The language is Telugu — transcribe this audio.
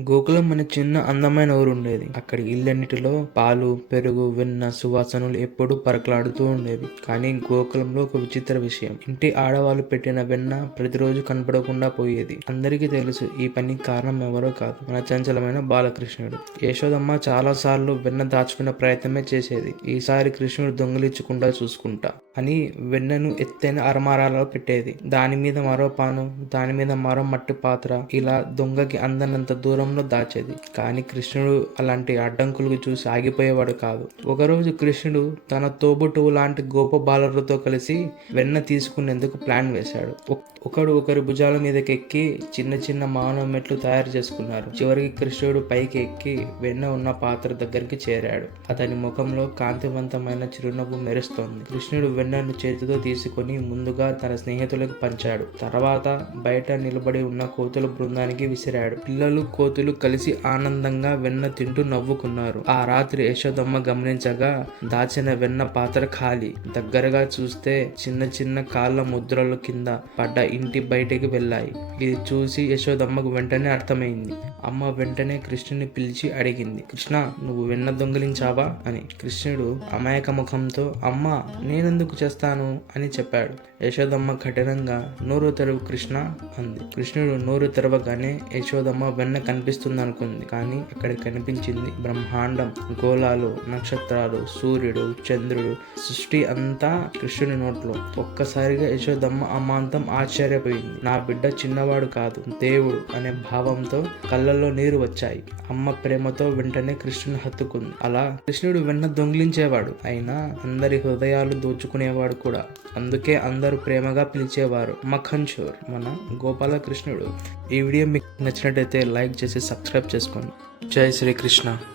గోకులం అనే చిన్న అందమైన ఊరు ఉండేది. అక్కడి ఇల్లన్నిటిలో పాలు పెరుగు వెన్న సువాసనలు ఎప్పుడూ పరకలాడుతూ ఉండేవి. కానీ గోకులంలో ఒక విచిత్ర విషయం. ఇంటి ఆడవాళ్ళు పెట్టిన వెన్న ప్రతిరోజు కనపడకుండా పోయేది. అందరికీ తెలుసు ఈ పనికి కారణం ఎవరో కాదు. మన చంచలమైన బాలకృష్ణుడు. యశోదమ్మ చాలా సార్లు వెన్న దాచుకునే ప్రయత్నమే చేసేది. ఈసారి కృష్ణుడు దొంగిలించకుండా చూసుకుంటా. అని వెన్నను ఎత్తైన అరమారాలలో పెట్టేది. దాని మీద మరో పాను దాని మీద మరో మట్టి పాత్ర ఇలా దొంగకి అందనంత దూరంలో దాచేది. కానీ కృష్ణుడు అలాంటి అడ్డంకులు చూసి ఆగిపోయేవాడు కాదు. ఒకరోజు కృష్ణుడు తన తోబుటువు లాంటి గోప బాలరుతో కలిసి వెన్న తీసుకునేందుకు ప్లాన్ వేశాడు. ఒకడు ఒకరి భుజాల మీదకి ఎక్కి చిన్న చిన్న మానవ మెట్లు తయారు చేసుకున్నారు. చివరికి కృష్ణుడు పైకి ఎక్కి వెన్న ఉన్న పాత్ర దగ్గరికి చేరాడు. అతని ముఖంలో కాంతివంతమైన చిరునవ్వు మెరుస్తోంది. కృష్ణుడు వెన్నను చేతితో తీసుకొని ముందుగా తన స్నేహితులకు పంచాడు. తర్వాత బయట నిలబడి ఉన్న కోతుల బృందానికి విసిరాడు. పిల్లలు కోతులు కలిసి ఆనందంగా వెన్న తింటూ నవ్వుకున్నారు. ఆ రాత్రి యశోదమ్మ గమనించగా దాచిన వెన్న పాత్ర ఖాళీ. దగ్గరగా చూస్తే చిన్న చిన్న కాళ్ళ ముద్రల కింద పడ్డ ఇంటి బయటికి వెళ్ళాయి. ఇది చూసి యశోదమ్మకు వెంటనే అర్థమైంది. అమ్మ వెంటనే కృష్ణుని పిలిచి అడిగింది. కృష్ణ నువ్వు వెన్న దొంగిలించావా? అని. కృష్ణుడు అమాయక ముఖంతో అమ్మ నేనెందుకు చేస్తాను అని చెప్పాడు. యశోదమ్మ కఠినంగా నోరు తెరవు కృష్ణ అంది. కృష్ణుడు నోరు తెరవగానే యశోదమ్మ వెన్న కనిపిస్తుంది అనుకుంది కానీ అక్కడ కనిపించింది బ్రహ్మాండం గోళాలు నక్షత్రాలు సూర్యుడు చంద్రుడు సృష్టి అంతా కృష్ణుని నోట్లో. ఒక్కసారిగా యశోదమ్మ అమాంతం ఆశ్చర్యపోయింది. నా బిడ్డ చిన్నవాడు కాదు దేవుడు అనే భావంతో కళ్ళల్లో నీరు వచ్చాయి. అమ్మ ప్రేమతో వెంటనే కృష్ణుని హత్తుకుంది. అలా కృష్ణుడు వెన్న దొంగిలించేవాడు. అయినా అందరి హృదయాలు దోచుకునేవాడు కూడా. అందుకే అందరూ ప్రేమగా పిలిచేవారు. మఖన్ చోర్ మన గోపాలకృష్ణుడు. ఈ వీడియో మీకు నచ్చినట్టయితే లైక్ చేసి సబ్స్క్రైబ్ చేసుకోండి. జై శ్రీకృష్ణ.